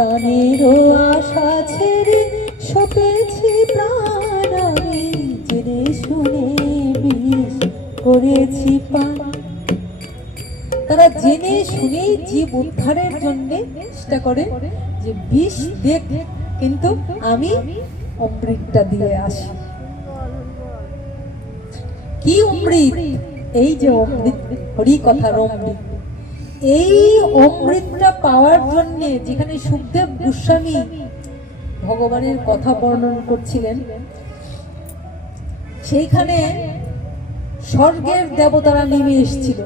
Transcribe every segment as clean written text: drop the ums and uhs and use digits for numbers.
প্রাণের আশা ছেড়ে সপেছি প্রাণ আমি, জেনে শুনে বিষ করেছি পান। তারা জেনে শুনে জীব উদ্ধারের জন্য চেষ্টা করে যে বিষ দেখ, কিন্তু আমি অমৃতটা দিয়ে আসি। কি অমৃত? এই যে অমৃত, হরি কথার অমৃত। এই অমৃতটা পাওয়ার জন্য যেখানে সুখদেব গোস্বামী ভগবানের কথা বর্ণন করছিলেন, সেইখানে স্বর্গের দেবতারা নেমে এসেছিল।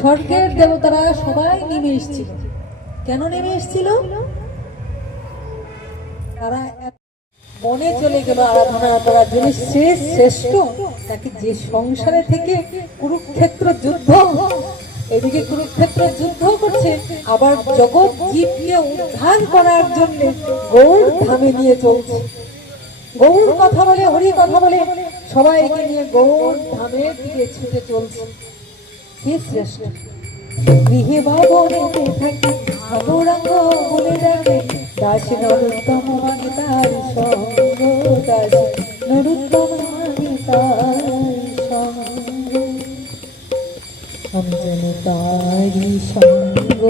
স্বর্গের দেবতারা সবাই নেমে এসেছিল। কেন নেমে এসেছিল? তারা বনে চলে গেল আরাধনা করার জন্য। সে শ্রেষ্ঠ নাকি যে সংসারে থেকে কুরুক্ষেত্র যুদ্ধ, এদিকে কুরুক্ষেত্র যুদ্ধ করছে, আবার জগৎ জীবকে উদ্ধার করার জন্য গৌর ধামে নিয়ে চলছে। গৌর কথা বলে, হরি কথা বলে, সবাইকে নিয়ে গৌর ধামের দিকে ছুটে চলছে। কে শ্রেষ্ঠ? গৃহে ভবনে থাকে গৌরাঙ্গ বলে যাবে, দাস নরোত্তম মানে তার সঙ্গ, দাস নরোত্তম মানে তার সঙ্গ। আমি যেন তারি সঙ্গ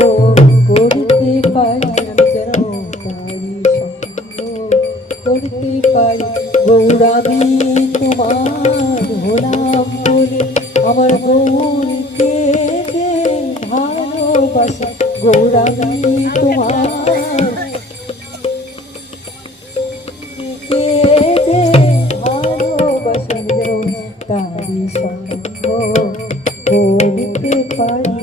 করতে পারি, আমি যেন তারি সঙ্গ করতে পারি। গৌরামি তোমার হলাম বলে আমার গৌরীকে যে ভালোবাসি, গৌরামি তোমার কে যে ভালোবাসি, তারি সঙ্গ করতে পারি।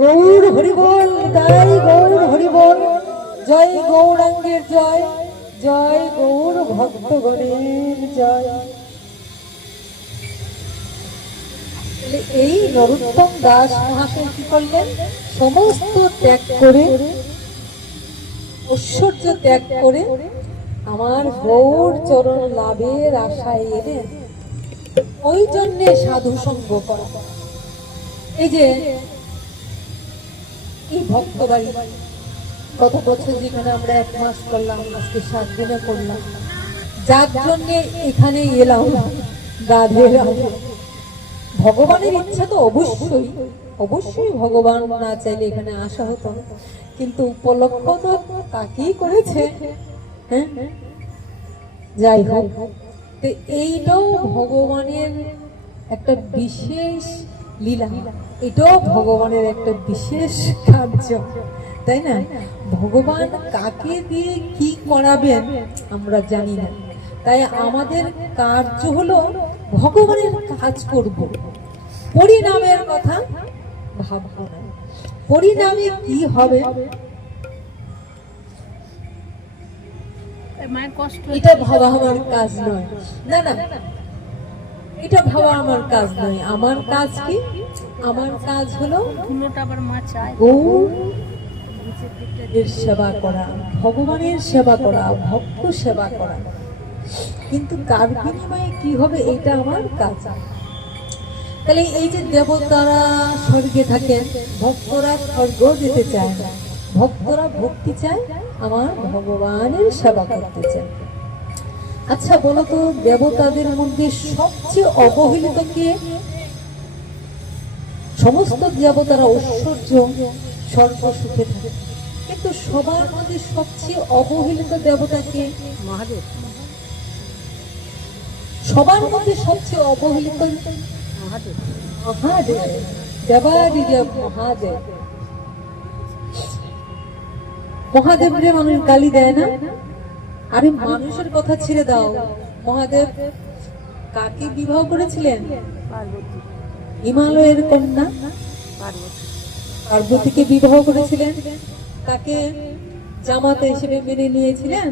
গৌর হরিবল, তাই গৌর হরিবল। জয় গৌরাঙ্গের জয়, জয় গৌর ভক্তগণের জয়। এই নরোত্তম দাস মহাশয় কি করলেন? সমস্ত ত্যাগ করে, ঐশ্বর্য ত্যাগ করে আমার গৌর চরণ লাভের আশায় এলেন। ওই জন্যে সাধু সঙ্গ করা। এই যে এই ভক্ত বাড়ি গত বছর যেখানে আমরা 1 মাস করলাম, আজকে 7 দিনে করলাম, যার জন্যে এখানে এলাম। রাধে রাধে। ভগবানের ইচ্ছা তো অবশ্যই অবশ্যই, ভগবান না চাইলে এখানে আসা হতো, কিন্তু উপলক্ষ তো তাকেই করেছে। হ্যাঁ, যাই হোক, তো এইটাও ভগবানের একটা বিশেষ লীলা, এটাও ভগবানের একটা বিশেষ কার্য, তাই না? ভগবান কাকে দিয়ে কি করাবেন আমরা জানি না, তাই আমাদের কার্য হলো ভগবানের কাজ করব। পরিণামের কথা ভাববো না। পরিণামে কি হবে এটা ভাবা আমার কাজ নয়। না না, এটা ভাবা আমার কাজ নয়। আমার কাজ কি? আমার কাজ হলো গৌরের সেবা করা, ভগবানের সেবা করা, ভক্ত সেবা করা। কিন্তু কার বিনিময়ে কি হবে এটা আমার কাজ। তাহলে এই যে দেবতারা স্বর্গে থাকেন, ভক্তরা স্বর্গ যেতে চায় না, ভক্তরা ভক্তি চায়, আমার ভগবানের সেবা করতে চায়। আচ্ছা বলো তো, দেবতাদের মধ্যে সবচেয়ে অবহেলিত কে? সমস্ত দেবতারা ঐশ্বর্য স্বর্গ সুখে থাকে, কিন্তু সবার মধ্যে সবচেয়ে অবহেলিত দেবতা কে? মহাদেব। সবার মধ্যে সবচেয়ে অবহেলিত মহাদেব। মহাদেব, দেবাদিদেব মহাদেব। মহাদেবরে মানুষ গালি দেয় না? আরে মানুষের কথা ছেড়ে দাও, মহাদেব কাকে বিবাহ করেছিলেন? হিমালয়ের কন্যা পার্বতীকে বিবাহ করেছিলেন। তাকে জামাতা হিসেবে মেনে নিয়েছিলেন?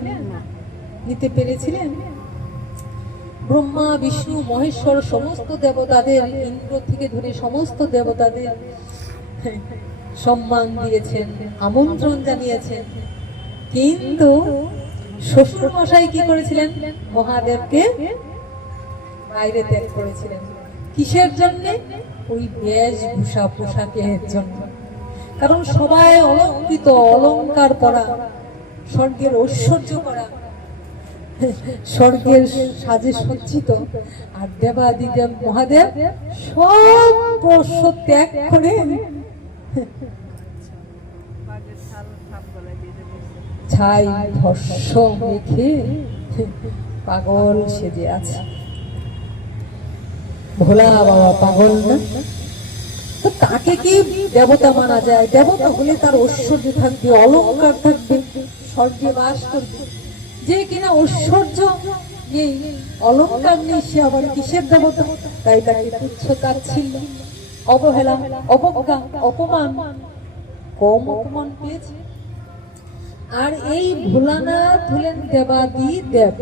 নিতে পেরেছিলেন? ব্রহ্মা বিষ্ণু মহেশ্বর সমস্ত দেবতাদের, ইন্দ্র থেকে ধরে সমস্ত দেবতাদের সম্মান দিয়েছেন, আমন্ত্রণ জানিয়েছেন, কিন্তু শ্বশুর মশাই কি করেছিলেন? মহাদেবকে বাইরে ত্যাগ করেছিলেন। কিসের জন্য? ওই বেশভূষা পোশাকের জন্য। কারণ সবাই অলঙ্কৃত, অলংকার পরা, স্বর্গের ঐশ্বর্য করা, স্বর্গের সাজে সজ্জিত। আর দেবাদিদেব মহাদেব সব পোষ্য ত্যাগ করে ছাই ভস্য মেখে পাগল সেজে আছে। ভোলা বাবা পাগল না? তো তাকে কি দেবতা মানা যায়? দেবতা হলে তার ঐশ্বর্য থাকবে, অলংকার থাকবে, স্বর্গে বাস করবে। যে কিনা ঐশ্বর্য নেই, অলংকার নেই, সে আবার কিসের দেবতা? তাই তাকে তুচ্ছ তাচ্ছিল্য, অবহেলা, অবজ্ঞা, অপমান, কম অপমান পেয়েছে। আর এই ভোলানাথ হলেন দেবাদি দেব,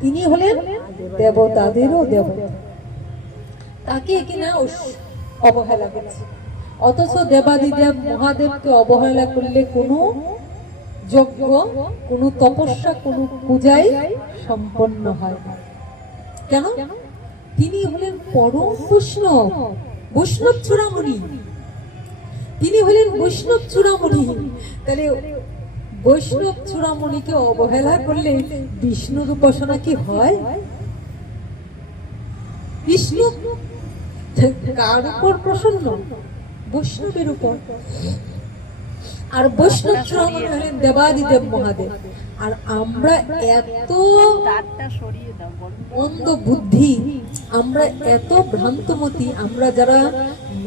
তিনি হলেন দেবতাদেরও দেবতা। তাকে কিনা অবহেলা করেছে। অথচ দেবাদিদেব মহাদেবকে অবহেলা করলে কোনো যজ্ঞ, কোনো তপস্যা, কোনো পূজাই সম্পন্ন হয় না। কেন? তিনি হলেন পরম বৈষ্ণব, বৈষ্ণব চূড়ামণি। তিনি হলেন বৈষ্ণব চূড়ামণি। তাহলে বৈষ্ণব চূড়ামণিকে অবহেলা করলে বিষ্ণুর উপাসনা কি হয়? বিষ্ণু কার উপর প্রসন্ন? বৈষ্ণবের উপর। আর বৈষ্ণব চূড়ামণি হলেন দেবাদিদেব মহাদেব। আর আমরা এত মন্দ বুদ্ধি, আমরা এত ভ্রান্তমতি, আমরা যারা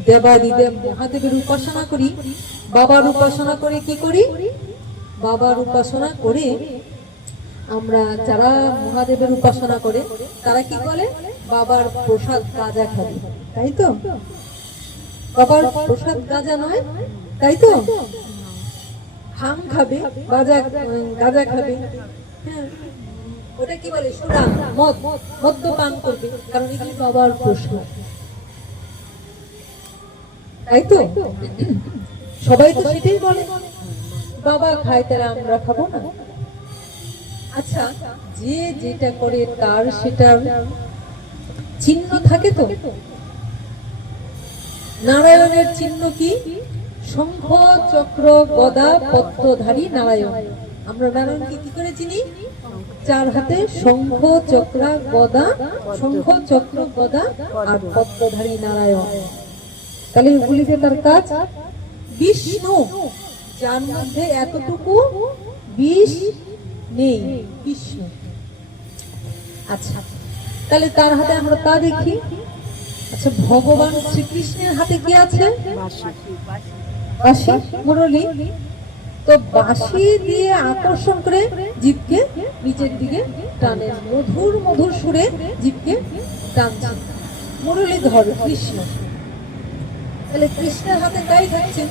দেবাদিদেব মহাদেবের উপাসনা করি, বাবার উপাসনা করে কি করি? বাবার উপাসনা করে আমরা যারা মহাদেবের উপাসনা করে তারা কি বলে? বাবার প্রসাদ গাঁজা খাবে, তাই তো? বাবার প্রসাদ গাঁজা নয়, তাই তো? হাম খাবে, গাঁজা খাবে, হ্যাঁ, ওটা কি বলে? সুরা, মদ, মদ্যপান করবে, কারণ এগুলি বাবার প্রসাদ, তাই তো? সবাই তো সেটাই বলে, বাবা খায় তারা আমরা খাবো না। আচ্ছা, যে যেটা করে তার সেটার চিহ্ন থাকে তো। নারায়ণের চিহ্ন কি? শঙ্খ চক্র গদা পদ্মধারী নারায়ণ। আমরা নারায়ণকে কি করে চিনি? চার হাতে শঙ্খ চক্র গদা, শঙ্খ চক্র গদা আর পদ্মধারী নারায়ণ। তাহলে এগুলিতে তার কাজ। বিষ্ণু, যার মধ্যে এতটুকু বিষ নেই, বিষ্ণু। আচ্ছা, তাহলে তার হাতে আমরা তা দেখি। আচ্ছা, ভগবান শ্রীকৃষ্ণের হাতে কি আছে? বাঁশি, মুরলী। তো বাঁশি দিয়ে আকর্ষণ করে জীবকে নিচের দিকে টানে, মধুর মধুর সুরে জীবকে টানছে। মুরলী ধর কৃষ্ণ। তাহলে কৃষ্ণের হাতে তাই থাকছে।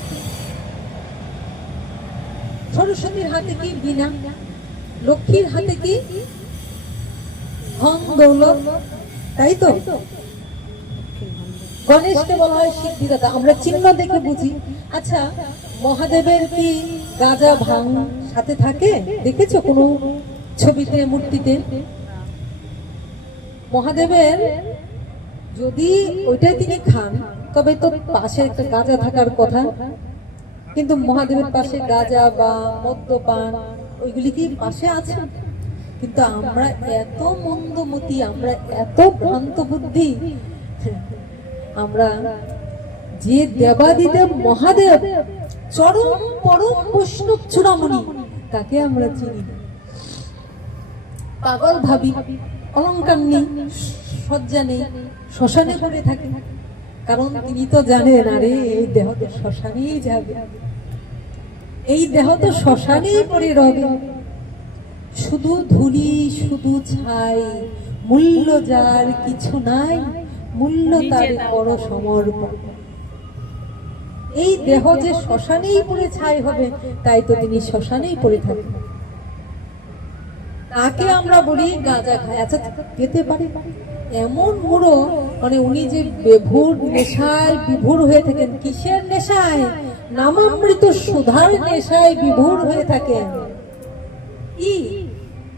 সরস্বতীর হাতে কি? বীণা। লক্ষ্মীর হাতে কি? ধন দৌলত, তাই তো? গণেশকে বলা হয় সিদ্ধিদাতা, আমরা চিহ্ন দেখে বুঝি। আচ্ছা, মহাদেবের কি গাঁজা ভাঙ সাথে থাকে? দেখেছো কোনো ছবিতে, মূর্তিতে? মহাদেবের যদি ওইটাই তিনি খান, তবে তো পাশে একটা গাঁজা থাকার কথা। কিন্তু মহাদেবের পাশে গাঁজা বা মদ্যপান ওইগুলি কি পাশে আছে? কিন্তু আমরা এত মন্দমতি, আমরা এত ভ্রান্ত বুদ্ধি, আমরা যে দেবাদিদেব মহাদেব চরম পরম বৈষ্ণব চূড়ামণি, তাকে আমরা চিনি না। পাগল ভাবি, অলংকার নেই, সজ্জা নেই, শ্মশানে পড়ে থাকে। কারণ তিনি তো জানেন, আরে এই দেহ তো শ্মশানেই যাবে, এই দেহ তো শ্মশানেই পড়ে রবে। শুধু ধুলি, শুধু ছাই, মূল্য যার কিছু নাই, মূল্য তার বড় সমর্পণ। এই দেহ যে শ্মশানেই পড়ে ছাই হবে, তাই তো তিনি শ্মশানেই পড়ে থাকেন। তাকে আমরা বলি গাঁজা খায়। আচ্ছা, পেতে পারে এমন মুড়ো, মানে উনি যে বেভুর নেশায় বিভোর হয়ে থাকেন। কিসের নেশায়? নামামৃত সুধার নেশায় বিভোর হয়ে থাকেন। কি?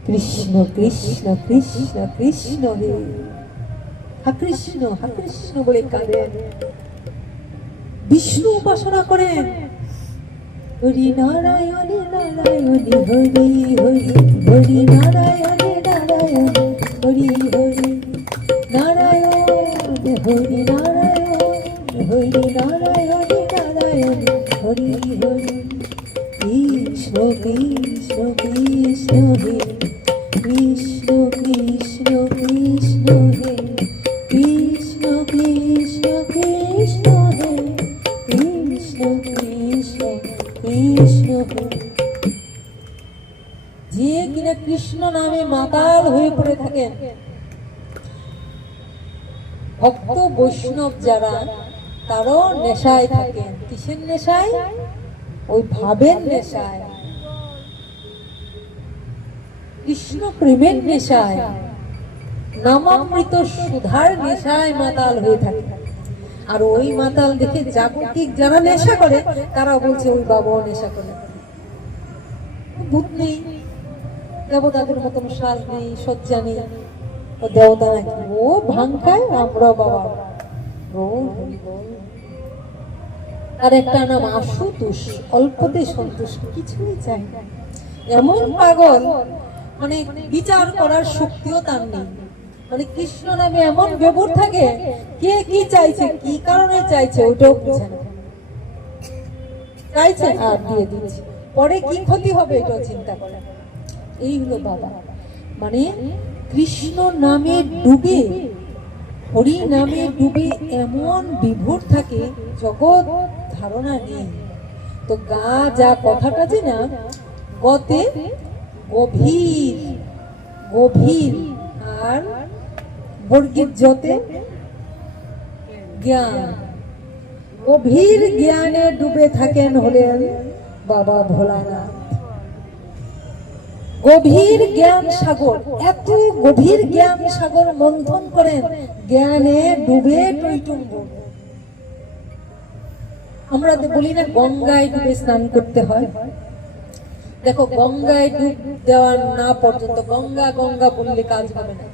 কৃষ্ণ কৃষ্ণ কৃষ্ণ কৃষ্ণ হে, হা কৃষ্ণ, হা কৃষ্ণ বলে কাঁদেন। বিষ্ণু উপাসনা করেন, হরি নারায়ণে নারায়ণে হরি হরি, হরি নারায়ণে নারায়ণে হরি হরি, নারায়ণ হরি নারায়ণ হরি নারায়ণে নারায়ণে হরি হরি। কৃষ্ণ কৃষ্ণ কৃষ্ণ হে কৃষ্ণ কৃষ্ণ কৃষ্ণ হে কৃষ্ণ কৃষ্ণ কৃষ্ণ হে কৃষ্ণ কৃষ্ণ কৃষ্ণ হে। যে কিনা কৃষ্ণ নামে মাতাল হয়ে পড়ে থাকেন, ভক্ত বৈষ্ণব যারা, তারও নেশায় থাকেন। কিসের নেশায়? ওই ভাবের নেশায়, কৃষ্ণ প্রেমের নেশায়, নামামৃত সুধার নেশায় মাতাল হয়ে থাকে। আর ওই মাতাল দেখে জাগতিক যারা নেশা করে তারা বলছে ওই বাবাও নেশা করে। ভূত নেই, দেবতাদের মতন সাজ নেই, সজ্জা নেই, ও দেবতা নাকি, ও ভাঙ খায়, আমরা বাবা আর একটা নাম আশুতোষ, অল্পতে সন্তুষ্ট, কিছুই চাই না। এমন পাগল, মানে বিচার করার শক্তিও তার নেই। মানে কৃষ্ণ নামে এমন বেবুর থাকে, কে কি চাইছে, কি কারণে চাইছে ওইটাও বুঝে না। চাইছে আর দিয়ে দিচ্ছে, পরে কি ক্ষতি হবে এটাও চিন্তা করে। এই হলো বাবা। মানে কৃষ্ণ নামে ডুবে, হরি নামে ডুবে এমন বিভোর থাকে, জগৎ ধারণা নেই। তো গা যা কথাটা যে না, গতে গভীর, গভীর, আর বর্গীর জতে জ্ঞান, গভীর জ্ঞানে ডুবে থাকেন হলেন বাবা ভোলানাথ। গভীর জ্ঞান সাগর, এত গভীর জ্ঞান সাগর মন্থন করেন, জ্ঞানে ডুবে টইটুম্ব। আমরা বলি না গঙ্গায় ডুবে স্নান করতে হয়। দেখো, গঙ্গায় ডুব দেওয়ার না পর্যন্ত, গঙ্গা গঙ্গা বললে কাজ হবে না।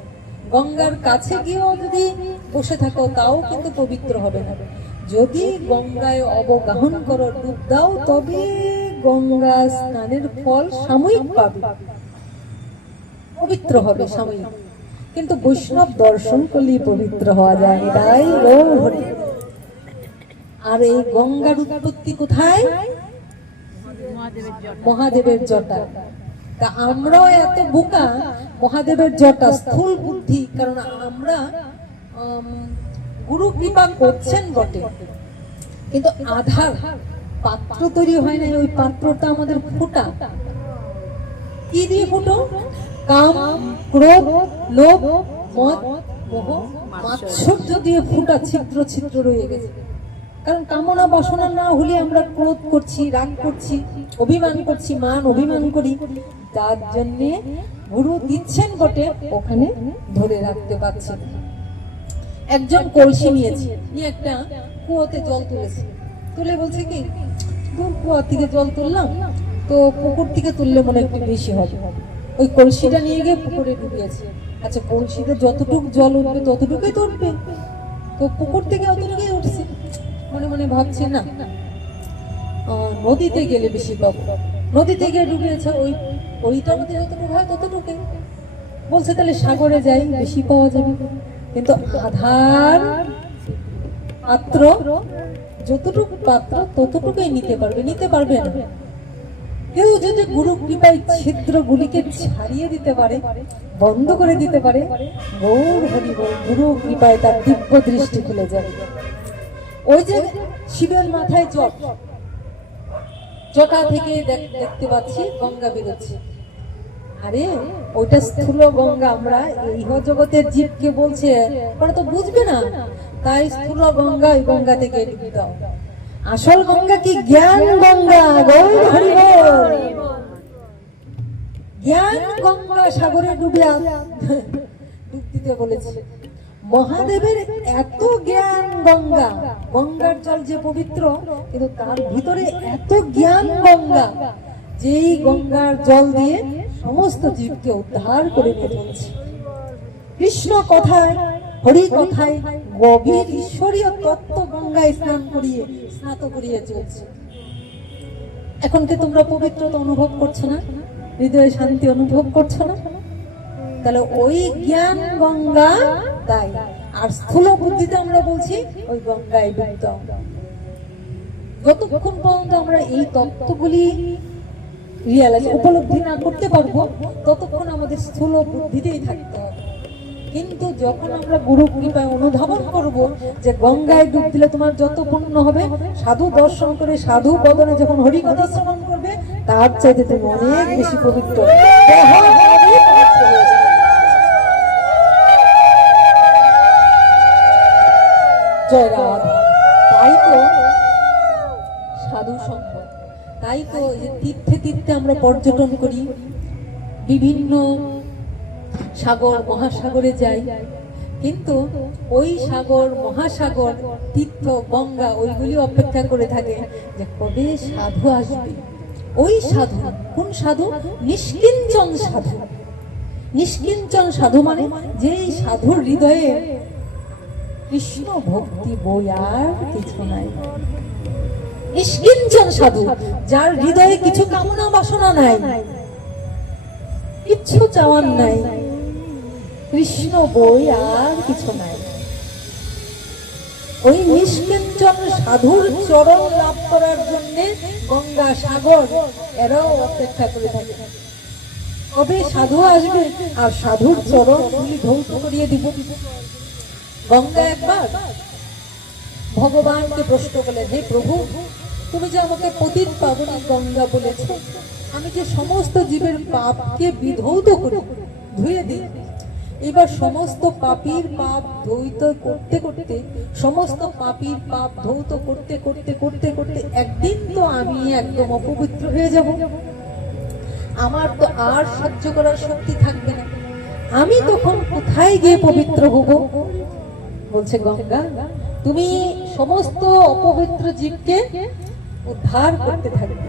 গঙ্গার কাছে গিয়েও যদি বসে থাকো তাও কিন্তু পবিত্র হবে না। যদি গঙ্গায় অবগাহন করো, ডুব দাও, তবে গঙ্গা স্নানের ফল সাময়িক পাবে, পবিত্র হবে সাময়িক। কিন্তু বৈষ্ণব দর্শন করলেই পবিত্র হওয়া যায়, তাই হরি। আর এই গঙ্গার উৎপত্তি কোথায়? মহাদেবের জটা। তা আমরাও এত বোকা, মহাদেবের জটা, স্থূল বুদ্ধি। কারণ আমরা গুরু কৃপা করছেন বটে, কিন্তু আধার পাত্র তৈরি হয় না। ওই পাত্রটা আমাদের ফুটা। কি দিয়ে ফুটো? কাম, ক্রোধ, লোভ, মদ, মোহ, মাৎসর্য দিয়ে ফুটা, ছিদ্র ছিদ্র রয়ে গেছে। কারণ কামনা বাসনা না হলে আমরা ক্রোধ করছি, রাগ করছি, অভিমান করছি, মান অভিমান করি। তার জন্যে গুরু দিচ্ছেন বটে, ওখানে ধরে রাখতে পারছেন। একজন কলসি নিয়েছে, নিয়ে একটা কুয়োতে জল তুলেছে, তুলে বলছে কি, কুয়া থেকে জল তুললাম তো পুকুর থেকে তুললে মনে একটু বেশি হবে। ওই কলসিটা নিয়ে গিয়ে পুকুরে ডুবিয়েছে। আচ্ছা, কলসিতে যতটুকু জল উঠবে ততটুকুই তো উঠবে, তো পুকুর থেকে অতটুকুই উঠছে। মনে মনে ভাবছে না, নদীতে গেলে বেশি পাবো, নদীতে গিয়ে ডুবিয়েছে, ওইটার মধ্যে যতটুকু হয় ততটুকুই। বলছে তাহলে সাগরে যাই, বেশি পাওয়া যাবে। কিন্তু আধার পাত্র, যতটুকু পাত্র ততটুকুই নিতে পারবে, নিতে পারবে না। কেউ যদি গুরু কৃপায় ছিদ্রগুলিকে ছাড়িয়ে দিতে পারে, বন্ধ করে দিতে পারে, গৌর হরি বল, গুরু কৃপায় তার দিব্য দৃষ্টি খুলে যাবে। ওই যে শিবের মাথায় জট, জটা থেকে দেখতে পাচ্ছি গঙ্গা বেরোচ্ছে। আরে ওইটা স্থূল গঙ্গা। আমরা ইহ জগতের জীবকে বলছে, ওরা তো বুঝবে না, তাই স্থূল গঙ্গা, ওই গঙ্গা থেকে ডুব দাও। আসল গঙ্গা কি? জ্ঞান গঙ্গা। গৌর হরি বল। জ্ঞান গঙ্গা সাগরে ডুবে ডুব দিতে বলেছে। মহাদেবের এত জ্ঞান গঙ্গা, গঙ্গার জল যে পবিত্র, কিন্তু তার ভিতরে এত জ্ঞান গঙ্গা, যেই গঙ্গার জল দিয়ে সমস্ত জীবকে উদ্ধার করে নিয়ে চলছে। কৃষ্ণ কথায়, হরি কথায় গভীর ঈশ্বরীয় তত্ত্ব গঙ্গায় স্নাত করিয়ে চলছে। এখন কি তোমরা পবিত্রতা অনুভব করছো না? হৃদয়ে শান্তি অনুভব করছো না? তাহলে ওই জ্ঞান গঙ্গা তাই, আর স্থূল বুদ্ধিতে আমরা বলছি ওই গঙ্গায় ডুবতে হবে। যতক্ষণ পর্যন্ত আমরা এই তত্ত্বগুলি রিয়ালাইজ উপলব্ধি না করতে পারবো ততক্ষণ আমাদের স্থূল বুদ্ধিতেই থাকতে হবে। কিন্তু যখন আমরা গুরু কৃপায় অনুধাবন করব যে গঙ্গায় ডুব দিলে তোমার যত পুণ্য হবে, সাধু দর্শন করে সাধু বদনে যখন হরিকথা শ্রবণ করবে তার চাইতে তুমি অনেক বেশি পবিত্র। জয় রাধা। তাই তো সাধু সঙ্গ, তাই তো তীর্থে তীর্থে আমরা পর্যটন করি, বিভিন্ন সাগর মহাসাগরে যাই, কিন্তু ওই সাগর মহাসাগর তীর্থ গঙ্গা ওইগুলি অপেক্ষা করে থাকে যে কবে সাধু আসবে। ওই সাধু কোন সাধু? নিষ্কিঞ্চন সাধু। নিষ্কিঞ্চন সাধু মানে যে সাধুর হৃদয়ে কৃষ্ণ ভক্তি বই আর কিছু নাই। নিষ্কিঞ্চন সাধু, যার হৃদয়ে কিছু কামনা বাসনা নাই, কিচ্ছু চাওয়ার নাই, কৃষ্ণ বই আর কিছু নাই। ওই নিষ্কিঞ্চন সাধুর চরণ লাভ করার জন্য গঙ্গা সাগর এরাও অপেক্ষা করে থাকে কবে সাধু আসবে আর সাধুর চরণ ধুলি ধৌত করিয়ে দিব। গঙ্গা একবার ভগবানকে প্রশ্ন করলেন, হে প্রভু, তুমি যে আমাকে পতিত পাবনী গঙ্গা বলেছ, আমি যে সমস্ত জীবের পাপকে বিধৌত করি, ধুয়ে দিই, এবার সমস্ত পাপীর পাপ ধৌত করতে করতে, সমস্ত পাপীর পাপ ধৌত করতে করতে করতে করতে একদিন তো আমি একদম অপবিত্র হয়ে যাব, আমার তো আর সহ্য করার শক্তি থাকবে না, আমি তখন কোথায় গিয়ে পবিত্র হব? বলছে গঙ্গা, তুমি সমস্ত অপবিত্র জীবকে উদ্ধার করতে থাকবে,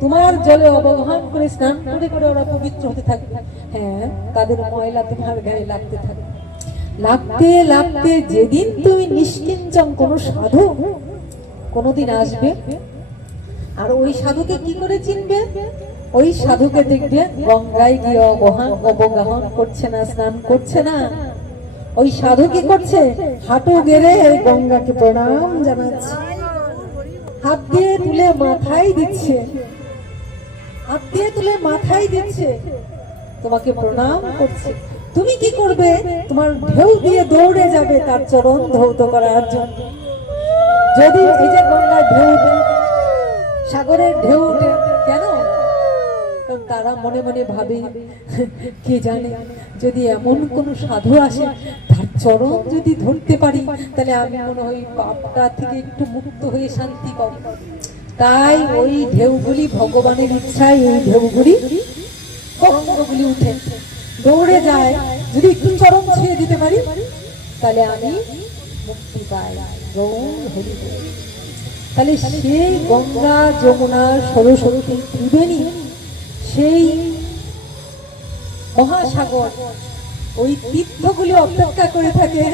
তোমার জলে অবগাহন করে স্নান করে করে ওরা পবিত্র হতে থাকবে। হ্যাঁ, তাদের ময়লা তোমার গায়ে লাগতে থাকবে, লাগতে লাগতে যেদিন তুমি নিষ্কিঞ্চন কোন সাধু কোনদিন আসবে, আর ওই সাধুকে কি করে চিনবে? ওই সাধুকে দেখবে গঙ্গায় গিয়ে অবগাহন করছে না, স্নান করছে না। ওই সাধু কি করছে? হাঁটু গেড়ে গঙ্গাকে প্রণাম জানাচ্ছে, হাত দিয়ে তুলে মাথায় দিচ্ছে, হাত দিয়ে তুলে মাথায় দিচ্ছে, তোমাকে প্রণাম করছে। তুমি কি করবে? তোমার ঢেউ দিয়ে দৌড়ে যাবে তার চরণ ধৌত করার জন্য। যদি এই যে গঙ্গার ঢেউ উঠে, সাগরের ঢেউ উঠে, কেন? তারা মনে মনে ভাবে, কে জানে যদি এমন কোন সাধু আসে, তার চরণ যদি ধরতে পারি তাহলে আমি মনে হয় পাপটা থেকে একটু মুক্ত হয়ে শান্তি পাব। তাই ওই ঢেউগুলি ভগবানের ইচ্ছায়, ওই ঢেউগুলি তরঙ্গগুলি উঠে দৌড়ে যায়, যদি একটু চরণ ছুঁয়ে দিতে পারি তাহলে আমি মুক্তি পাই। তাহলে সেই গঙ্গা যমুনা সরস্বতী ত্রিবেণী, সেই মহাসাগর, ওই তীর্থগুলি অপেক্ষা করে থাকে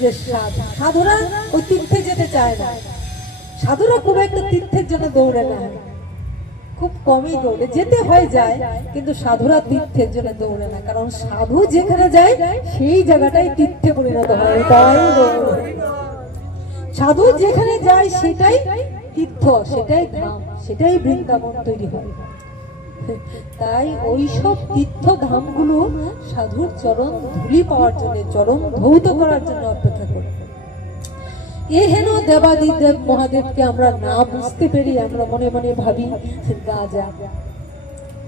যে সাধুরা ওই তীর্থে যেতে চায় না। সাধুরা খুব একটা তীর্থের জন্য দৌড়ে না, খুব কমই দৌড়ে, যেতে হয় যায়, কিন্তু সাধুরা তীর্থের জন্য দৌড়ে না, কারণ সাধু যেখানে যায় সেই জায়গাটাই তীর্থে পরিণত হয়। তাই সাধু যেখানে যায় সেটাই তীর্থ, সেটাই ধাম, সেটাই বৃন্দাবন তৈরি হয়। তাই ওইসব তীর্থ ধামগুলো সাধুর চরণ ধুলি পাওয়ার জন্য, চরণ ধৌত করার জন্য অপেক্ষা করে। এ হেন দেবাদিদেব মহাদেবকে আমরা না বুঝতে পেরে আমরা মনে মনে ভাবি গাজা।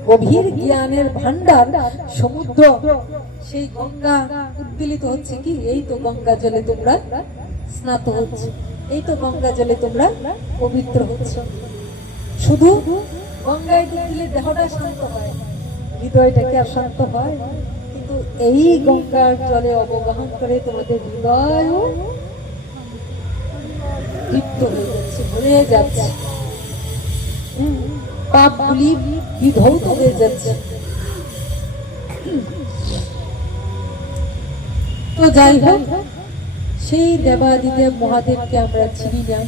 গভীর জ্ঞানের ভান্ডার সমুদ্র, সেই গঙ্গা উদ্বেলিত হচ্ছে কি? এই তো গঙ্গা জলে তোমরা স্নাত হচ্ছ, এই তো গঙ্গা জলে তোমরা পবিত্র হচ্ছ। শুধু গঙ্গায় ডুব দিলে দেহটা শান্ত হয়, হৃদয়টা কি আর শান্ত হয়? কিন্তু এই গঙ্গার জলে অবগাহন করে তোমাদের হৃদয় তৃপ্ত হয়ে যাচ্ছে, ভরে যাচ্ছে, পাপগুলি বিধৌত হয়ে যাচ্ছে। তো যাই হোক, সেই দেবাদিদেব মহাদেবকে আমরা চিনি না,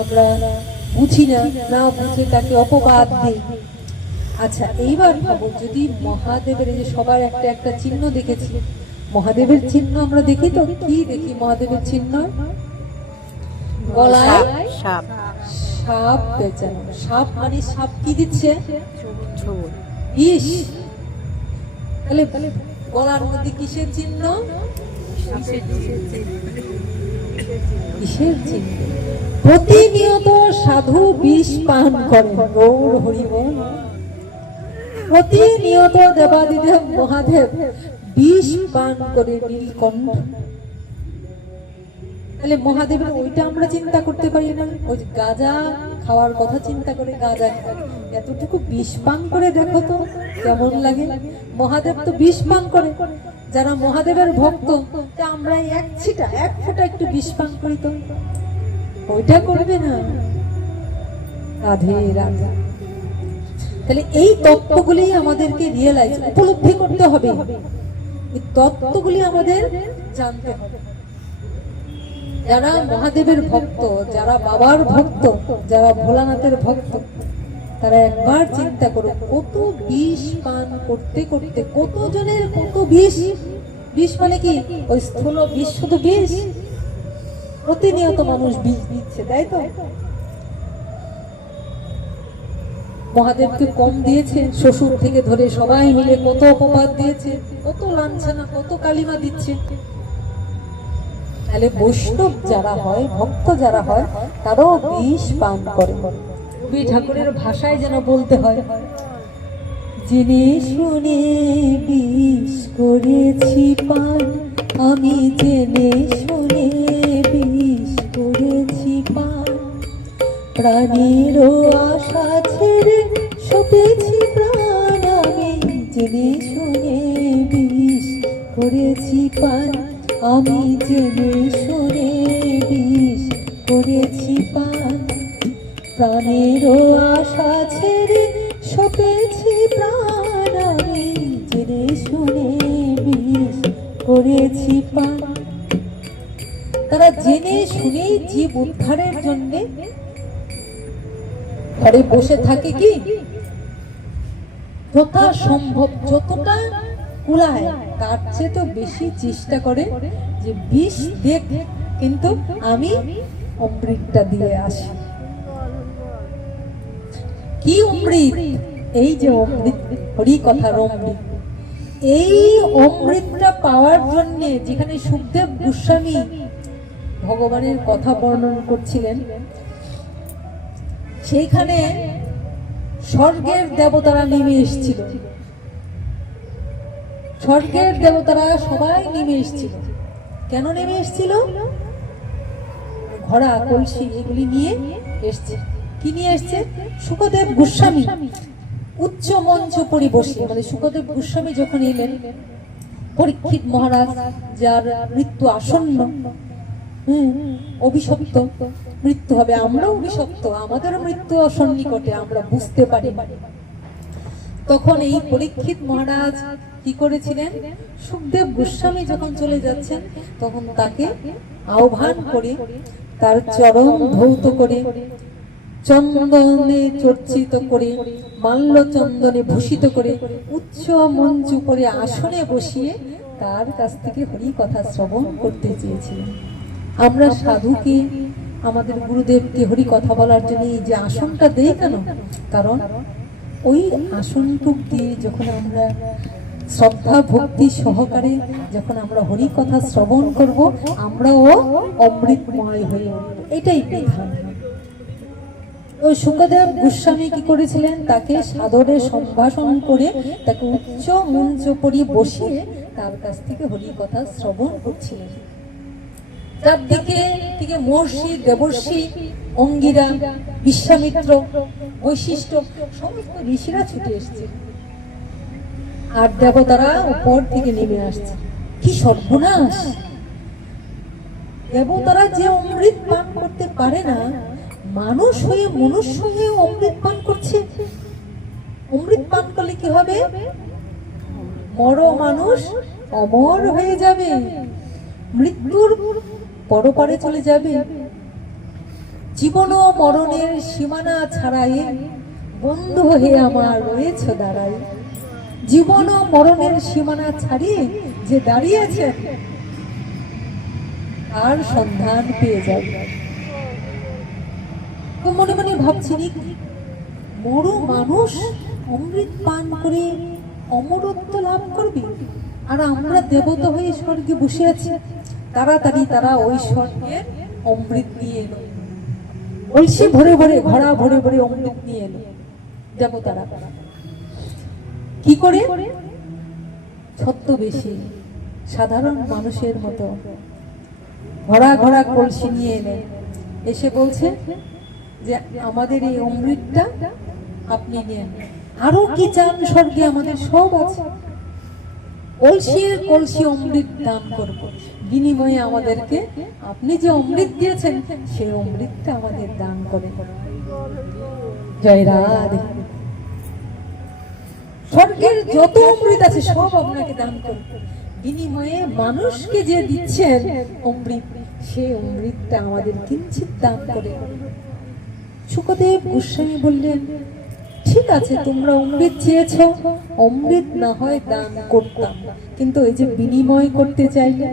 আমরা বুঝি না, না বুঝে তাকে অপবাদ দিই। আচ্ছা এইবার ভাবো, যদি মহাদেবের, এই যে সবার একটা একটা চিহ্ন দেখেছি, মহাদেবের চিহ্ন আমরা দেখি তো, কি দেখি মহাদেবের চিহ্ন? গলায় সাপ, সাপ পেঁচানো। সাপ মানে সাপ কি দিচ্ছে? বিষ। তাহলে গলার মধ্যে কিসের চিহ্ন? কিসের চিহ্ন? প্রতিনিয়ত সাধু বিষ পান করেন। গৌর হরি বল। প্রতিনিয়ত দেবাদিদেব মহাদেব বিষ পান করে নীলকণ্ঠ। তাহলে মহাদেবের ওইটা আমরা চিন্তা করতে পারি না? ওই গাঁজা খাওয়ার কথা চিন্তা করে গাঁজা এতটুকু বিষ পান করে দেখো তো কেমন লাগে। মহাদেব তো বিষ পান করে। যারা মহাদেবের ভক্ত, তা আমরা এক ছিটা এক ফোঁটা একটু বিষ পান করি তো, ওইটা করবে না। রাধে রাধে। তাহলে এই তত্ত্বগুলি আমাদেরকে রিয়েলাইজ, উপলব্ধি করতে হবে। এই তত্ত্বগুলি আমাদের জানতে হবে। যারা মহাদেবের ভক্ত, যারা বাবার ভক্ত, যারা ভোলানাথের ভক্ত, তারা একবার চিন্তা করো, কত বিষ পান করতে করতে কতজনের কত বিষ। বিষ মানে কি? ওই স্থূল বিষ, শুধু বিষ। প্রতিনিয়ত মানুষ বিষ দিচ্ছে, তাই তো? মহাদেবকে কম দিয়েছে? শ্বশুর থেকে ধরে সবাই মিলে কত অপবাদ দিয়েছে, কত লাঞ্ছনা, কত কালিমা দিচ্ছে। তাহলে বৈষ্ণব যারা হয়, ভক্ত যারা হয়, তারাও বিষ পান করে। কবি ঠাকুরের ভাষায় যেন বলতে হয়, জেনে শুনে বিষ করেছি পান, আমি জেনে শুনে বিষ করেছি পান, প্রাণেরও আশা ছেড়ে সপেছি প্রাণ, আমি জেনে শুনে বিষ করেছি পান, আমি জেনে শুনে বিষ করেছি পান, প্রাণেরও আশা ছেড়ে সপেছি প্রাণ, আমি জেনে শুনে বিষ করেছি পান। তারা জেনে শুনে জীব উদ্ধারের জন্য ঘরে বসে থাকে, কি যথা সম্ভব যতটা কুলায় তার চেয়ে তো বেশি চেষ্টা করে যে বিষ দেখ, কিন্তু আমি অমৃতটা দিয়ে আসি। কি অমৃত? এই যে অমৃত, হরি কথার অমৃত। এই অমৃতটা পাওয়ার জন্য, যেখানে সুখদেব গোস্বামী ভগবানের কথা বর্ণন করছিলেন, সেইখানে স্বর্গের দেবতারা নেমে এসেছিল। স্বর্গের দেবতারা সবাই নেমে এসেছিল। কেন নেমে এসেছিল? ঘোড়া, কলসি এগুলি নিয়ে এসছে। কি নিয়ে এসছে? শুকদেব গোস্বামী উচ্চ মঞ্চ পরিবসে, মানে শুকদেব গোস্বামী যখন এলেন, পরীক্ষিত মহারাজ যার মৃত্যু আসন্ন, অভিশপ্ত, মৃত্যু হবে, আমরা অভিশপ্ত, আমাদেরও মৃত্যু সন্নিকটে, আমরা বুঝতে পারি। তখন এই পরীক্ষিত মহারাজ কি করেছিলেন? শুকদেব গোস্বামী যখন চলে যাচ্ছেন, তখন তাকে আহ্বান করে, তার চরণ ধৌত করে, চন্দনে চর্চিত করে, মাল্য চন্দনে ভূষিত করে, উচ্চ মঞ্চ করে আসনে বসিয়ে তার কাছ থেকে হরি কথা শ্রবণ করতে চেয়েছিলেন। আমরা সাধুকে, আমাদের গুরুদেবকে হরি কথা বলার জন্য এই যে আসনটা দেই কেন? কারণ ওই আসনটুক দিয়ে যখন আমরা শ্রদ্ধা ভক্তি সহকারে যখন আমরা হরি কথা শ্রবণ করব, আমরাও অমৃতময় হয়ে উঠব। এটাই বিধান। ওই শুকদেব গোস্বামী কি করেছিলেন? তাকে সাদরে সম্ভাষণ করে, তাকে উচ্চ মঞ্চ পরি বসিয়ে তার কাছ থেকে হরি কথা শ্রবণ করছিলেন। চারদিকে থেকে মহর্ষি, দেবর্ষি, অঙ্গিরা, বিশ্বামিত্র, বৈশিষ্ট্য সমস্ত ঋষিরা ছুটে এসছে, আর দেবতারা উপর থেকে নেমে আসছে। কি সর্বনাশ! দেবতারা যে অমৃত পান করতে পারে না, মানুষ হয়ে, মনুষ্য হয়ে অমৃত পান করছে। অমৃত পান করলে কি হবে? মর মানুষ অমর হয়ে যাবে, মৃত্যুর পরপারে চলে যাবে। জীবন ও মরণের সীমানা ছাড়াই বন্ধু হয়ে আমার রয়েছে দাঁড়াই। জীবন ও মরণের সীমানা ছাড়িয়ে যে দাঁড়িয়েছে আর সন্ধান পেয়ে যাবে। তো মনে মনে ভাবছি, মরু মানুষ অমৃত পান করে অমরত্ব লাভ করবে, আর আমরা দেবতা হয়ে স্বর্গে বসে আছি। তাড়াতাড়ি তারা ওই স্বর্গের অমৃত নিয়ে এলো, কলসি ভরে ভরে, ঘড়া ভরে ভরে অমৃত নিয়ে এলো দেবতারা। কি করে? ছদ্মবেশী সাধারণ মানুষের মতো ঘড়া ঘড়া কলসি নিয়ে এলেন। এসে বলছে যে আমাদের এই অমৃতটা আপনি নেন, আরো কি চান স্বর্গে আমাদের সব আছে। কলসির কলসি অমৃত দান করব, বিনিময়ে আমাদেরকে আপনি যে অমৃত দিয়েছেন সেই অমৃতটা আমাদের দান করে। জয় রাধে। স্বর্গের যত অমৃত আছে সব আপনাকে দান করব, বিনিময়ে মানুষকে যে দিচ্ছেন অমৃত, সেই অমৃতটা আমাদের কিঞ্চিত দান করে। শুকদেব গোস্বামী বললেন, ঠিক আছে, তোমরা অমৃত চেয়েছ, অমৃত না হয় দান করতাম, কিন্তু ওই যে বিনিময় করতে চাইলে,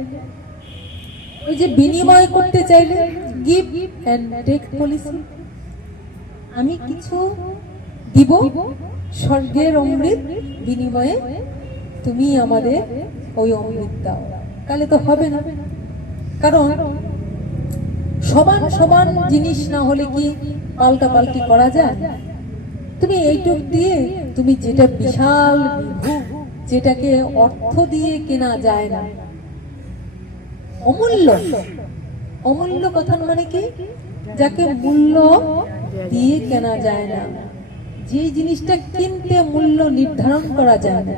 ওই যে বিনিময় করতে চাইলে, গিভ এন্ড টেক পলিসি, আমি কিছু দিব স্বর্গের অমৃত, বিনিময়ে তুমি আমাদের ওই অমৃত দাও, তাহলে তো হবে না। কারণ সমান সমান জিনিস না হলে কি পাল্টা পাল্টি করা যায়? তুমি এইটুক দিয়ে তুমি যেটা বিশাল, যেটাকে অর্থ দিয়ে কেনা যায় না, অমূল্য, অমূল্য কথার মানে কি? যাকে মূল্য দিয়ে কেনা যায় না, যে জিনিসটা কিনতে মূল্য নির্ধারণ করা যায় না।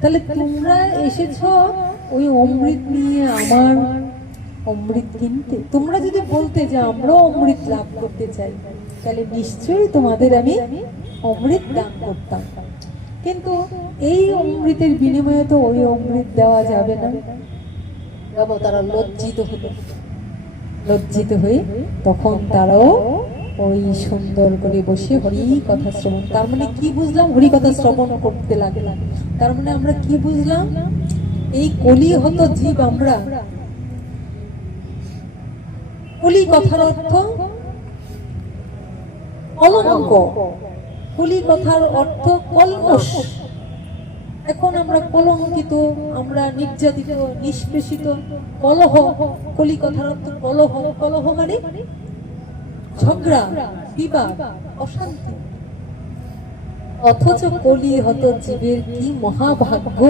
তাহলে তোমরা এসেছো ওই অমৃত নিয়ে আমার অমৃত কিনতে। তোমরা যদি বলতে যে আমরাও অমৃত লাভ করতে চাই, তাহলে নিশ্চয়ই তোমাদের আমি অমৃত দান করতাম, কিন্তু এই অমৃতের বিনিময়ে তো ওই অমৃত দেওয়া যাবে না। তারা লজ্জিত হলো, লজ্জিত হয়ে তখন তারাও ওই সুন্দর করে বসে হরি কথা শ্রবণ। তার মানে কি বুঝলাম? হরি কথা শ্রবণ করতে লাগলাম। তার মানে আমরা কি বুঝলাম? এই কলি হতো জীব আমরা। কলি কথার অর্থ কলঙ্ক, কলি কথার অর্থ কলমশ। এখন আমরা কলঙ্কিত, আমরা নির্যাতিত, নিষ্পেষিত, কলহ। কলি কথার অর্থ কলহ। কলহ মানে ঝগড়া, বিবাদ, অশান্তি। অথচ কলি হত জীবের কি মহাভাগ্য,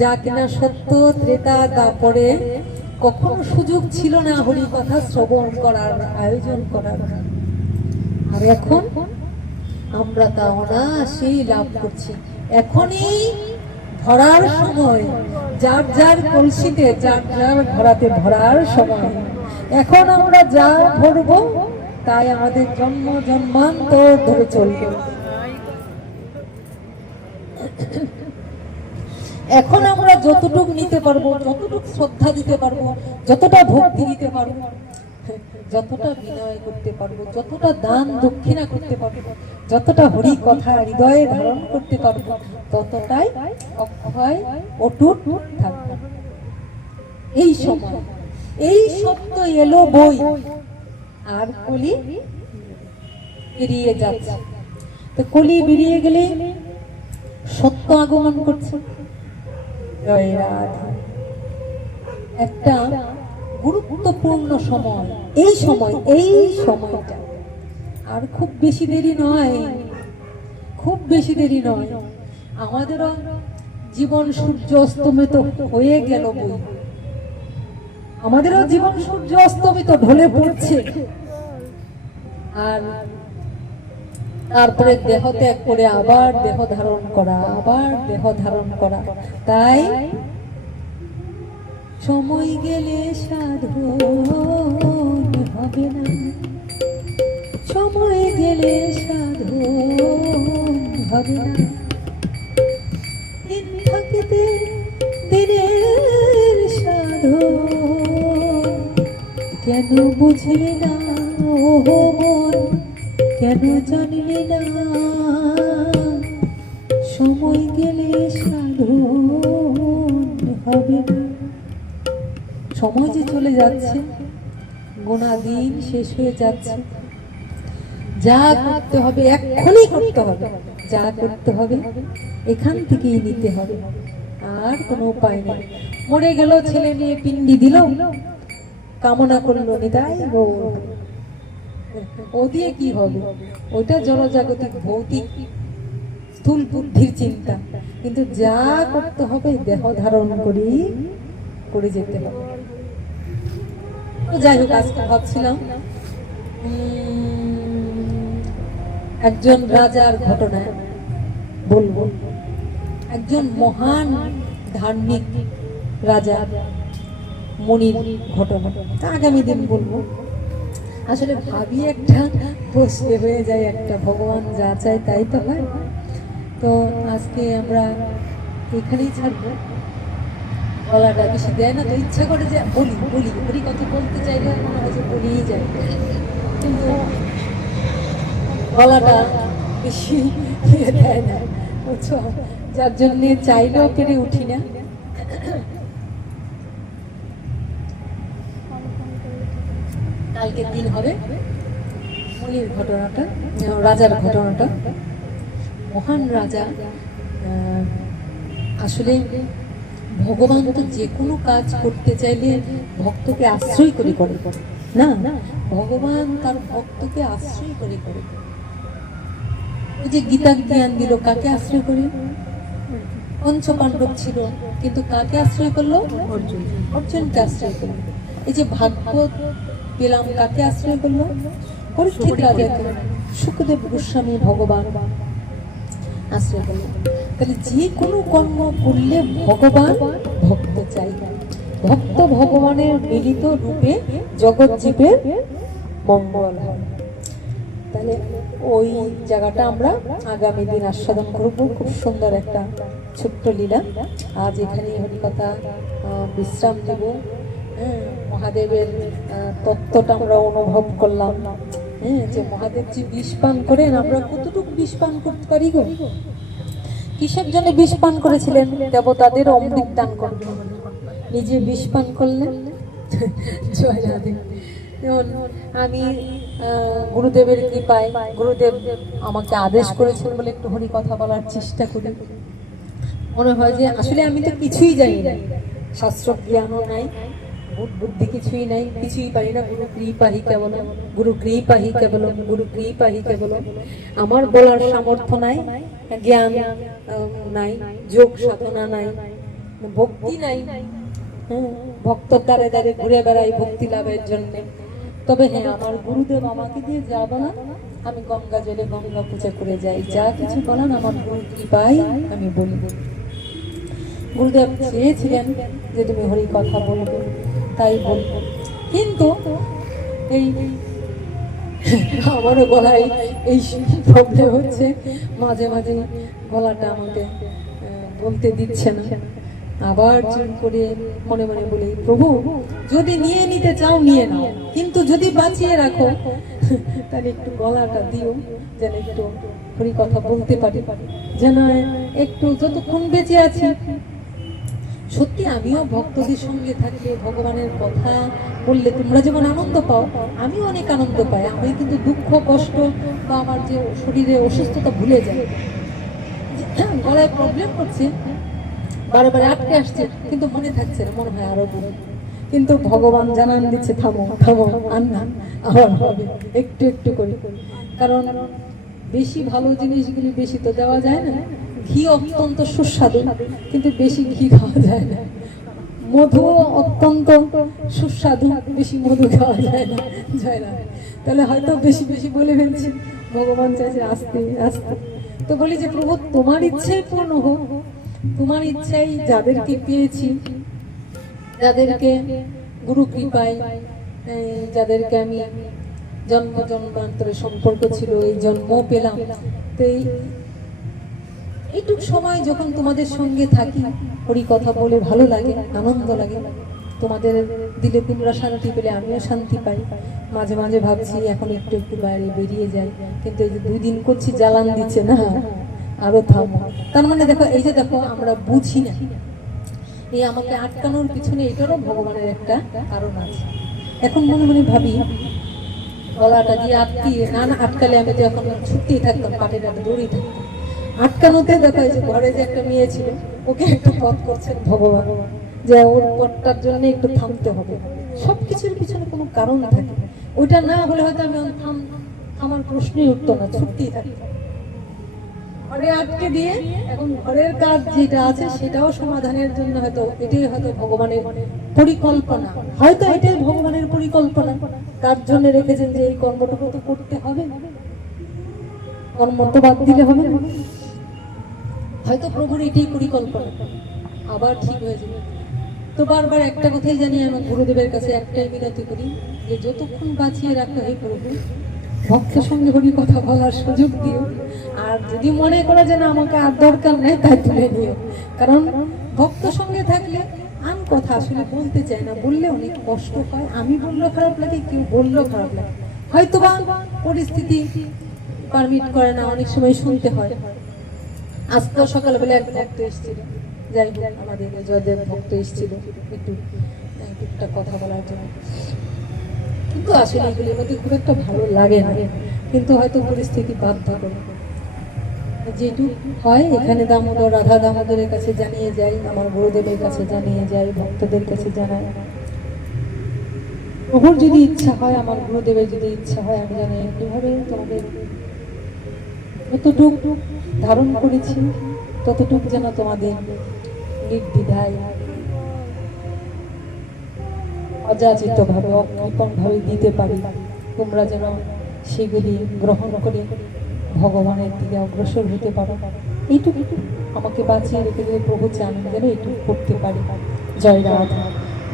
যা কিনা সত্য ত্রেতা দাপরে কখনো সুযোগ ছিল না হরি কথা শ্রবণ করার, আয়োজন করার। আর এখন আমরা তা অনায়াসেই লাভ করছি। এখনই ভরার সময়, যার যার কলসিতে যার যার ঘোড়াতে ভরার সময়। এখন আমরা যা ভরবো তাই আমাদের জন্ম জন্মান্তর ধরে চলবে। এখন আমরা যতটুকু নিতে পারবো, যতটুকু শ্রদ্ধা দিতে পারবো, যতটা ভক্তি দিতে পারবো, যতটা বিনয় করতে পারবো, যতটা দান দক্ষিণা করতে পারবো, যতটা হরি কথা হৃদয়ে ধারণ করতে পারবো, ততটাই অক্ষয় অটুট থাকবে। এই সময় এই সত্য এলো বই, আর কলি বেরিয়ে যাচ্ছে। তো কলি বেরিয়ে গেলে সত্য আগমন করছে। জয় রাধা। একটা গুরুত্বপূর্ণ সময় এই সময়, এই সময়টা আর খুব বেশি দেরি নয়, খুব বেশি দেরি নয়। আমাদেরও জীবন সূর্য অস্তমিত হয়ে গেল বই, আমাদেরও জীবন সূর্য অস্তমিত ঢলে পড়ছে। আর তারপরে দেহ ত্যাগ করে আবার দেহ ধারণ করা, আবার দেহ ধারণ করা। তাই সময় গেলে সাধন হবে না, সময় গেলে সাধন হবে না। দিন থাকিতে দিনের সাধন কেন বুঝলে না ওহো মন কেন জানলি না সময় গেলে সাধন হবে না। সময় যে চলে যাচ্ছে, গোনা দিন শেষ হয়ে যাচ্ছে, যা করতে হবে এক্ষুনি করতে হবে, যা করতে হবে এখান থেকেই নিতে হবে, আর কোনো উপায় নেই। মরে গেল, ছেলে নিয়ে পিণ্ডি দিল, কামনা করলো নিতাই গৌর, ও দিয়ে কি হবে? ওইটা জড়জাগতিক ভৌতিক স্থূল বুদ্ধির চিন্তা, কিন্তু যা করতে হবে দেহ ধারণ করি করে যেতে হবে। যাই হোক, আজকে ভাবছিলাম একজন রাজার ঘটনা বলবো। একজন মহান ধার্মিক রাজা মনির ঘটনা, আগামী দিন বলবো। আসলে ভাবি একটা প্রশ্ন হয়ে যায়, একটা ভগবান যা চায় তাই তো হয়। তো আজকে আমরা এখানেই ছাড়বো, গলাটা বেশি দেয় না তো, ইচ্ছা করে যে বলি বলি বলি কথা বলতে চাইলে মনে হয় যে বলেই যায়, কিন্তু গলাটা বেশি দেয় না, বুঝছো, যার জন্য চাইলেও পেরে উঠি না। কালকে দিন হবে মনির ঘটনাটা, রাজার ঘটনাটা। মহান রাজা, আসলে ভগবান তো যে কোনো কাজ করতে চাইলে ভক্তকে আশ্রয় করে করে না, ভগবান তার ভক্তকে আশ্রয় করে করে। ওই যে গীতা জ্ঞান দিল, কাকে আশ্রয় করে? পঞ্চপাণ্ডব ছিল, কিন্তু কাকে আশ্রয় করলো? অর্জুন, অর্জুনকে আশ্রয় করলো। এই যে ভাগবত পেলাম, কাকে আশ্রয় করলো? পরীক্ষিত রাজাকে। শুকদেব গোস্বামী ভগবান আশ্রয় করলো। তাহলে যে কোনো কর্ম করলে ভগবান ভক্ত চাই, ভক্ত ভগবানের মিলিত রূপে জগৎ জীবের মঙ্গল হয়। তাহলে ওই জায়গাটা আমরা আগামী দিন আস্বাদন করব। খুব সুন্দর একটা ছোট্ট লীলা। আজ এখানে হরিকথা বিশ্রাম দেব। মহাদেবের তত্ত্বটা আমরা অনুভব করলাম, যে মহাদেব যে বিষ পান করেন, আমরা কতটুকু বিষ পান করতে পারি গো? কিসের জন্য বিষ পান করেছিলেন? দেবতাদের অমৃত দান করবেন, নিজে বিষ পান করলেন। জয় রাধে। আমি গুরুদেবের কৃপায়, গুরুদেব আমাকে আদেশ করেছেন বলে একটু হরি কথা বলার চেষ্টা করি। মনে হয় যে আসলে আমি তো কিছুই জানি না, শাস্ত্র জ্ঞানও নাই, বুদ্ধি কিছুই নাই, কিছুই পারি না। গুরু কৃপাহি কেবল, গুরু কৃপাহি কেবল, গুরু কৃপাহি কেবল। আমার বলার সামর্থ্য নাই, জ্ঞান নাই, যোগ সাধনা নাই, ভক্তি নাই। ভক্তর দ্বারে দ্বারে ঘুরে বেড়াই ভক্তি লাভের জন্য। তবে হ্যাঁ, আমার গুরুদেব আমাকে দিয়ে যাব না, আমি গঙ্গা জলে গঙ্গা পূজা করে যাই। যা কিছু বলেন আমার গুরু কৃপায় আমি বলব। গুরুদেব চেয়েছিলেন যে তুমি হরি কথা বলবে, তাই বলব। কিন্তু এই আমারও গলায় এই প্রবলেম হচ্ছে, মাঝে মাঝে গলাটা আমাকে বলতে দিচ্ছে না। আবার চুপ করে মনে মনে বলি, প্রভু যদি নিয়ে নিতে চাও নিয়ে নাও, কিন্তু যদি বাঁচিয়ে রাখো তাহলে একটু গলাটা দিও, যেন একটু হরি কথা বলতে পারি, যেন একটু যতক্ষণ বেঁচে আছি। সত্যি আমিও ভক্তদের সঙ্গে থাকলে ভগবানের কথা বললে তোমরা যেমন আনন্দ পাও, আমিও অনেক আনন্দ পাই। আমি কিন্তু দুঃখ কষ্ট বা আমার যে শরীরে অসুস্থতা ভুলে যাই। গলায় প্রবলেম হচ্ছে, বারবার আটকে আসছে, কিন্তু মনে থাকছে না, মনে হয় আরো বলি। কিন্তু ভগবান জানান দিচ্ছে থামো থামো, আন্নান আবার হবে, একটু একটু করে। কারণ বেশি ভালো জিনিসগুলি বেশি তো দেওয়া যায় না। ঘি অত্যন্ত সুস্বাদু, কিন্তু বেশি ঘি খাওয়া যায় না। মধু অত্যন্ত সুস্বাদু, বেশি মধু খাওয়া যায় না। যায় না, তাহলে হয়তো বেশি বেশি বলে ফেলছি। ভগবান চাইছে আস্তে আস্তে। তো বলি যে প্রভু তোমার ইচ্ছাই পূর্ণ হোক, তোমার ইচ্ছাই যাদেরকে পেয়েছি, যাদেরকে গুরু কৃপায়, যাদেরকে আমি জন্ম জন্মান্তরে সম্পর্ক ছিল, এই জন্ম পেলাম, তো এইটুক সময় যখন তোমাদের সঙ্গে থাকি, হরি কথা বলে ভালো লাগে, আনন্দ লাগে। তোমাদের দিলে তোমরা শান্তি পেলে আমিও শান্তি পাই। মাঝে মাঝে ভাবছি এখন একটু একটু বাইরে বেরিয়ে যাই, কিন্তু এই যে 2 দিন করছি জ্বালান দিচ্ছে না, আরো থামো। তার মানে দেখো, এই যে দেখো আমরা বুঝি না, এই আমাকে আটকানোর পিছনে এটারও ভগবানের একটা কারণ আছে। এখন মনে মনে ভাবি, গলাটা দিয়ে আটকিয়ে না আটকালে আমি তো এখন ছুটতেই থাকতাম, কাটে কাটে দৌড়েই থাকতাম। আটকানোতে দেখো এই যে ঘরে যে একটা মেয়ে ছিল, ওকে একটু পথ করছেন ভগবান, যে ওর পথটার জন্য একটু থামতে হবে। সবকিছুর পিছনে কোনো কারণ থাকে, ওইটা না হলে হয়তো আমি আমার প্রশ্নই উঠতো না, ছুটতেই থাকতাম। ঘরে আটকে দিয়ে এখন ঘরের কাজ যেটা আছে সেটাও সমাধানের জন্য হয়তো এটাই হয়তো ভগবানের পরিকল্পনা, হয়তো এটাই ভগবানের পরিকল্পনা। তার জন্য রেখেছেন যে এই কর্মটুকু তো করতে হবে, কর্ম তো বাদ দিলে হবে না। হয়তো প্রভুর এটাই পরিকল্পনা, আবার ঠিক হয়ে যাবে। তো বারবার একটা কথাই জানি, আমার গুরুদেবের কাছে একটাই মিনতি করি, যে যতক্ষণ বাঁচিয়ে রাখো হে প্রভু, ভক্তের সঙ্গে হরি কথা বলার সুযোগ দিও। আর যদি মনে করে যে না আমাকে আর দরকার নেই, তাই তুলে নিও। কারণ ভক্ত সঙ্গে থাকলে আন কথা আসলে বলতে চায় না, বললে অনেক কষ্ট হয়। আমি বললেও খারাপ লাগে, কেউ বললেও খারাপ লাগে, হয়তো বা পরিস্থিতি পারমিট করে না, অনেক সময় শুনতে হয়। আজকে সকালবেলা এক ভক্ত এসেছিল, যাই হোক আমাদের জয়দেব ভক্ত এসেছিল একটু টুকটাক কথা বলার জন্য, কিন্তু আসলে এগুলির মধ্যে খুব একটা ভালো লাগে না, কিন্তু হয়তো পরিস্থিতি বাধ্য করে। যেটুকু হয় এখানে দামোদর রাধা দামোদরের কাছে জানিয়ে যাই, আমার গুরুদেবের কাছে জানিয়ে যাই, ভক্তদের কাছে জানাই। প্রভুর যদি ইচ্ছা হয়, আমার গুরুদেবের যদি ইচ্ছা হয়, আমি জানি এভাবে তোমাদের যতটুকু ধারণ করেছি ততটুকু যেন তোমাদের নির্দ্বিধায় অযাচিত ভাবে অকৃপণ ভাবে দিতে পারি, তোমরা যেন সেগুলি গ্রহণ করে ভগবানের দিকে অগ্রসর হতে পারো। এইটুকু আমাকে বাঁচিয়ে রেখে দিলে প্রভু চান যেন এইটুকু করতে পারি। জয় রাধা।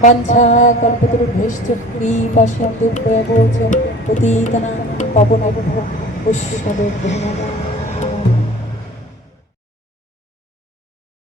বাঞ্ছা কল্পতরুভ্যশ্চ কৃপা সিন্ধুভ্যেব চ পতিতানাং পাবনেভ্যো বৈষ্ণবেভ্যো নমঃ।